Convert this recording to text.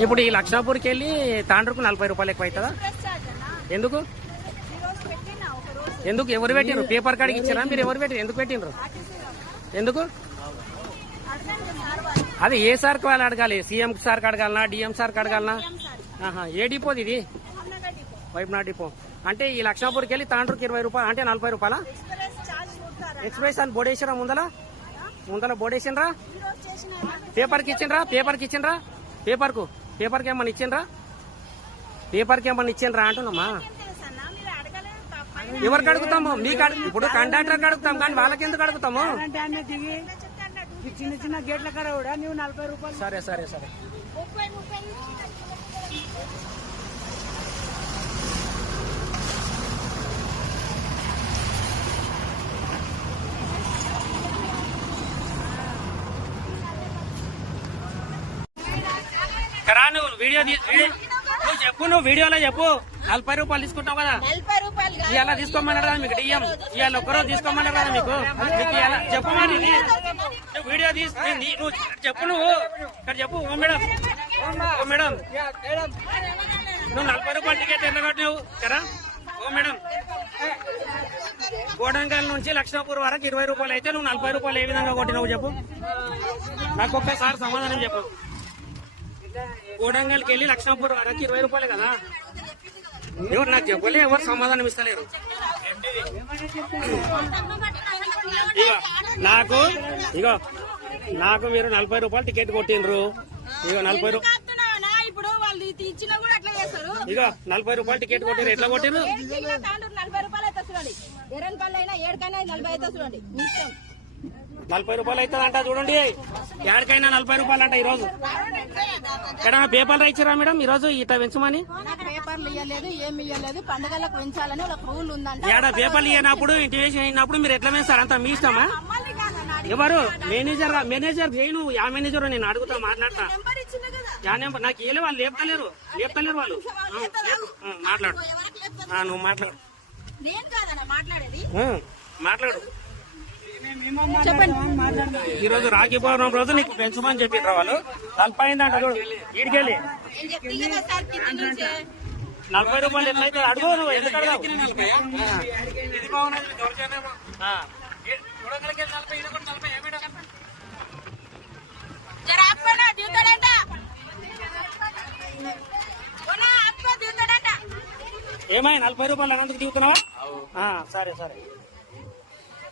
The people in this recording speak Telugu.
ఇప్పుడు ఈ లక్షాపూర్కి వెళ్ళి తాండ్రకు నలభై రూపాయలు ఎక్కువ అవుతుందా ఎందుకు? ఎందుకు? ఎవరు పెట్టిండ్రు పేపర్ కాడికి ఇచ్చారా? మీరు ఎవరు పెట్టారు ఎందుకు పెట్టిండ్రు ఎందుకు? అదే అది ఏ సార్కి వాళ్ళు అడగాలి? సీఎం సార్కి అడగాలనా? డిఎం సార్కి అడగాలనా? ఆహా, ఏ డిపోది ఇది? వైపు నా వైపునా డిపో. అంటే ఈ లక్షాపూర్కి వెళ్ళి తాండ్రుకి ఇరవై రూపాయలు అంటే నలభై రూపాయలా? ఎక్స్ప్రెస్ అని బోడేసిరా ముందల? ముందల బోడేసిండ్రా పేపర్కి ఇచ్చిండ్రా? పేపర్కి ఇచ్చిండ్రా? పేపర్కు? పేపర్కి ఏమన్నా ఇచ్చిండ్రా? పేపర్కి ఏమన్నా ఇచ్చిండ్రా అంటున్నామా? ఎవరికి అడుగుతాము? మీకు ఇప్పుడు కండక్టర్కి అడుగుతాం కానీ వాళ్ళకి ఎందుకు అడుగుతాము? చిన్న చిన్న గేట్ల కాడ కూడా నువ్వు నలభై రూపాయలు సరే సరే సరే. కరా నువ్వు వీడియో నువ్వు చెప్పు నువ్వు వీడియోలో చెప్పు. నలభై రూపాయలు తీసుకుంటావు కదా. ఇవాళ తీసుకోమన్నారు కదా మీకు డిఎం ఇవాళ ఒక్కరోజు తీసుకోమన్నారు కదా మీకు. మీకు చెప్పమని. నువ్వు వీడియో తీసి నువ్వు చెప్పు నువ్వు. ఇక్కడ చెప్పు ఓ మేడం. ఓ మేడం. నువ్వు నలభై రూపాయల టికెట్ ఎంత కట్టినావు? కదా ఓ మేడం. కోడంగల్ నుంచి లక్ష్మీపూర్ వరకు ఇరవై రూపాయలు అయితే నువ్వు నలభై రూపాయలు ఏ విధంగా కొట్టినావు చెప్పు? నాకు ఒక్కసారి సమాధానం చెప్పు. కోడంగల్కి వెళ్ళి లక్ష్మీపూర్ వరకు ఇరవై రూపాయలు కదా? ఎవరు నాకు చెప్పలే ఎవరు సమాధానం ఇస్తలేరు? నాకు ఇగో నాకు మీరు నలభై రూపాయలు టికెట్ కొట్టిండ్రు. ఇగో నలభై రూ కాపుతున్నావనా? ఇగో నలభై రూపాయలు టికెట్ కొట్టిండ్రు. ఎట్లా కొట్టిండ్రు? నలభై రూపాయలు అయితే చూడండి. ఎర్రనపల్లి అయినా ఏడుకైనా నలభై అయితే చూడండి. నలభై రూపాయలు అవుతుంది అంట చూడండి. ఎక్కడికైనా నలభై రూపాయలు అంట ఈ రోజు ఎక్కడ పేపర్లు ఇచ్చారా మేడం ఈ రోజు ఇట్లా పెంచమని? పేపర్లు ఇవ్వలేదు ఏమి ఇవ్వలేదు పండుగలకు పెంచాలని రూల్ ఉందంట. ఏడ పేపర్లు ఇవ్వనప్పుడు ఇంటివేషన్ అయినప్పుడు మీరు ఎట్లా వేస్తారు అంత మీ ఇష్టమా? ఎవరు? మేనేజర్ మేనేజర్ చేయి నువ్వు యా మేనేజర్ నేను అడుగుతా మాట్లాడతా. యా నెంబర్ నాకు ఏలే వాళ్ళు లేపుతలేరు. లేపుతలేరు వాళ్ళు. మాట్లాడు. నువ్వు మాట్లాడు. మాట్లాడు. చెప్పండి. ఈ రోజు రాఖీ పౌర్ణమి రోజు నీకు పెంచమని చెప్పిర్రు వాళ్ళు. నలభై చూడు ఈడికెళ్ళి. సార్ కింద నుంచే నలభై రూపాయలు ఎట్లయితే అడుగు నువ్వు దిగుతాడంట. ఏమై నలభై రూపాయలు అన్నందుకు దిగుతున్నావా? ఆ, సరే సరే.